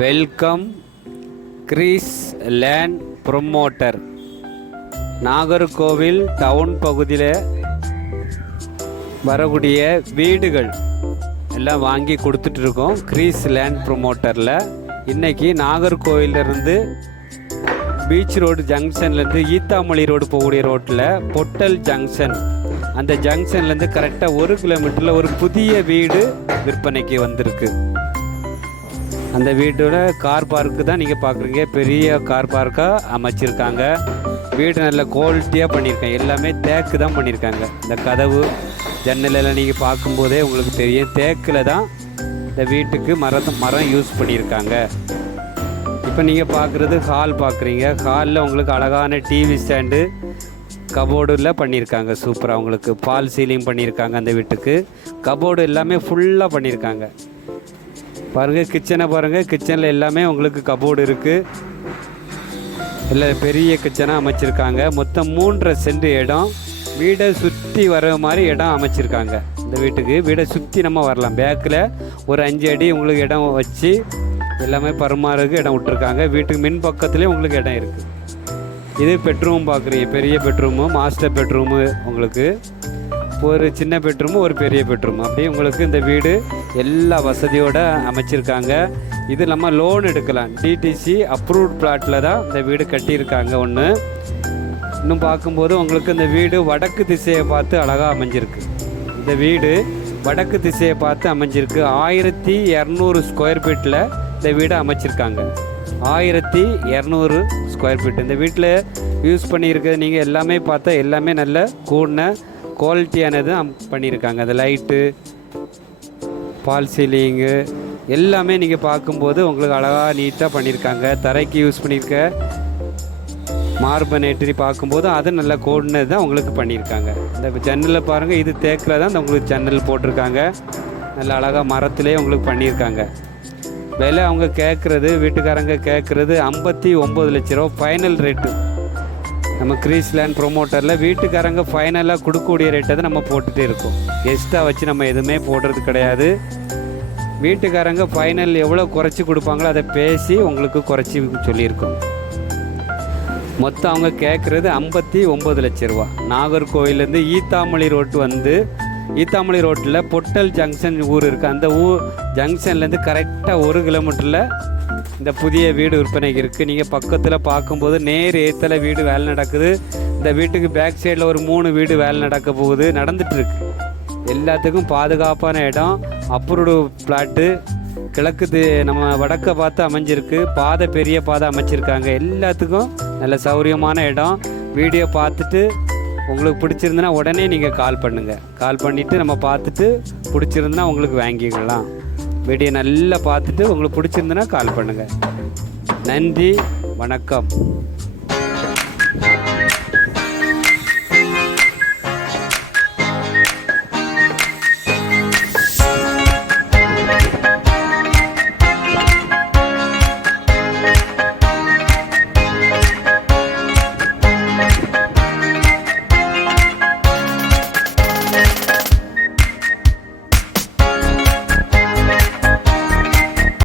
Welcome Greece land promoter. Nagercoil town பகுதியில் வரக்கூடிய வீடுகள் எல்லாம் வாங்கி கொடுத்துட்ருக்கோம் கிரீஸ் லேண்ட் ப்ரொமோட்டரில். இன்னைக்கு நாகர்கோவிலிருந்து பீச் ரோடு ஜங்ஷன்லேருந்து ஈத்தாமொழி ரோடு போகக்கூடிய ரோட்டில் பொட்டல் ஜங்ஷன். அந்த ஜங்ஷன்லேருந்து கரெக்டாக ஒரு கிலோமீட்டரில் ஒரு புதிய வீடு விற்பனைக்கு வந்திருக்கு. அந்த வீட்டோட கார் பார்க்கு தான் நீங்கள் பார்க்குறீங்க. பெரிய கார் பார்க்காக அமைச்சிருக்காங்க. வீடு நல்ல குவாலிட்டியாக பண்ணியிருக்காங்க. எல்லாமே தேக்கு தான் பண்ணியிருக்காங்க. இந்த கதவு ஜன்னலெல்லாம் நீங்கள் பார்க்கும்போதே உங்களுக்கு தெரியும். தேக்கில் தான் இந்த வீட்டுக்கு மரத்தை மரம் யூஸ் பண்ணியிருக்காங்க. இப்போ நீங்கள் பார்க்குறது ஹால் பார்க்குறீங்க. ஹாலில் உங்களுக்கு அழகான டிவி ஸ்டாண்டு கபோர்டில் பண்ணியிருக்காங்க. சூப்பராக உங்களுக்கு பால் சீலிங் பண்ணியிருக்காங்க அந்த வீட்டுக்கு. கபோர்டு எல்லாமே ஃபுல்லாக பண்ணியிருக்காங்க. பாருங்கள் கிச்சனை பாருங்கள் கிச்சனில் எல்லாமே உங்களுக்கு கபோர்டு இருக்குது எல்லாம் பெரிய கிச்சனாக அமைச்சிருக்காங்க. மொத்தம் மூன்றரை சென்ட் இடம். வீடை சுற்றி வர மாதிரி இடம் அமைச்சிருக்காங்க இந்த வீட்டுக்கு. வீடை சுற்றி நம்ம வரலாம். பேக்கில் ஒரு அஞ்சு அடி உங்களுக்கு இடம் வச்சு எல்லாமே பருமாறுக்கு இடம் விட்டுருக்காங்க. வீட்டுக்கு மின் பக்கத்துலேயே உங்களுக்கு இடம் இருக்குது இது பெட்ரூம் பார்க்குறீங்க பெரிய பெட்ரூமு மாஸ்டர் பெட்ரூமு உங்களுக்கு. ஒரு சின்ன பெட்ரூமும் ஒரு பெரிய பெட்ரூம் அப்படியே உங்களுக்கு இந்த வீடு எல்லா வசதியோடு அமைச்சிருக்காங்க. இது நம்ம லோன் எடுக்கலாம். டிடிசி அப்ரூவ்ட் பிளாட்டில் தான் இந்த வீடு கட்டியிருக்காங்க ஒன்று இன்னும் பார்க்கும்போது உங்களுக்கு இந்த வீடு வடக்கு திசையை பார்த்து அழகாக அமைஞ்சிருக்கு. இந்த வீடு வடக்கு திசையை பார்த்து அமைஞ்சிருக்கு. ஆயிரத்தி இரநூறு ஸ்கொயர் ஃபீட்டில் இந்த வீடு அமைச்சிருக்காங்க. ஆயிரத்தி இரநூறு ஸ்கொயர் ஃபீட் இந்த வீட்டில் யூஸ் பண்ணியிருக்கிறது நீங்கள் எல்லாமே பார்த்தா எல்லாமே நல்ல கூடின குவாலிட்டியானது அம்- பண்ணியிருக்காங்க. அந்த லைட்டு பால் சீலிங்கு எல்லாமே நீங்கள் பார்க்கும்போது உங்களுக்கு அழகாக நீட்டாக பண்ணியிருக்காங்க. தரைக்கு யூஸ் பண்ணியிருக்க மார்பனேட்டரி பார்க்கும்போது அது நல்ல கோடினது தான் உங்களுக்கு பண்ணியிருக்காங்க. இந்த ஜன்னலில் பாருங்கள் இது தேக்கில் தான் இந்த உங்களுக்கு ஜன்னல் போட்டிருக்காங்க. நல்ல அழகாக மரத்துலேயே உங்களுக்கு பண்ணியிருக்காங்க. விலை அவங்க கேட்குறது வீட்டுக்காரங்க கேட்குறது ஐம்பத்தி ஒம்பது லட்ச ரூபா ஃபைனல் ரேட்டு நம்ம கிரீஸ்லேண்ட் ப்ரொமோட்டரில் வீட்டுக்காரங்க ஃபைனலாக கொடுக்கக்கூடிய ரேட்டை தான் நம்ம போட்டுகிட்டே இருக்கோம். கெஸ்ட்டாக வச்சு நம்ம எதுவுமே போடுறது கிடையாது. வீட்டுக்காரங்க ஃபைனல் எவ்வளோ குறைச்சி கொடுப்பாங்களோ அதை பேசி உங்களுக்கு குறைச்சி சொல்லியிருக்கோம். மொத்தம் அவங்க கேட்குறது ஐம்பத்தி ஒம்பது லட்ச ரூபா. நாகர்கோவிலேருந்து ஈத்தாமொழி ரோட்டு வந்து ஈத்தாமொழி ரோட்டில் பொட்டல் ஜங்ஷன் ஊர் இருக்குது அந்த ஊர் ஜங்ஷன்லேருந்து கரெக்டாக ஒரு கிலோமீட்டரில் இந்த புதிய வீடு விற்பனைக்கு இருக்குது நீங்கள் பக்கத்தில் பார்க்கும்போது நேர் ஏத்தல வீடு வேலை நடக்குது. இந்த வீட்டுக்கு பேக் சைடில் ஒரு மூணு வீடு வேலை நடக்க போகுது. நடந்துகிட்ருக்கு எல்லாத்துக்கும் பாதுகாப்பான இடம். அப்ரூவ்டு பிளாட்டு கிழக்கு நம்ம வடக்கை பார்த்து அமைஞ்சிருக்கு. பாதை பெரிய பாதை அமைச்சிருக்காங்க. எல்லாத்துக்கும் நல்ல சௌரியமான இடம். வீடியோ பார்த்துட்டு உங்களுக்கு பிடிச்சிருந்துன்னா உடனே நீங்கள் கால் பண்ணுங்கள் கால் பண்ணிவிட்டு நம்ம பார்த்துட்டு பிடிச்சிருந்துன்னா உங்களுக்கு வாங்கிக்கலாம். வீடியோ நல்லா பார்த்துட்டு உங்களுக்கு பிடிச்சிருந்துன்னா கால் பண்ணுங்கள் நன்றி வணக்கம்.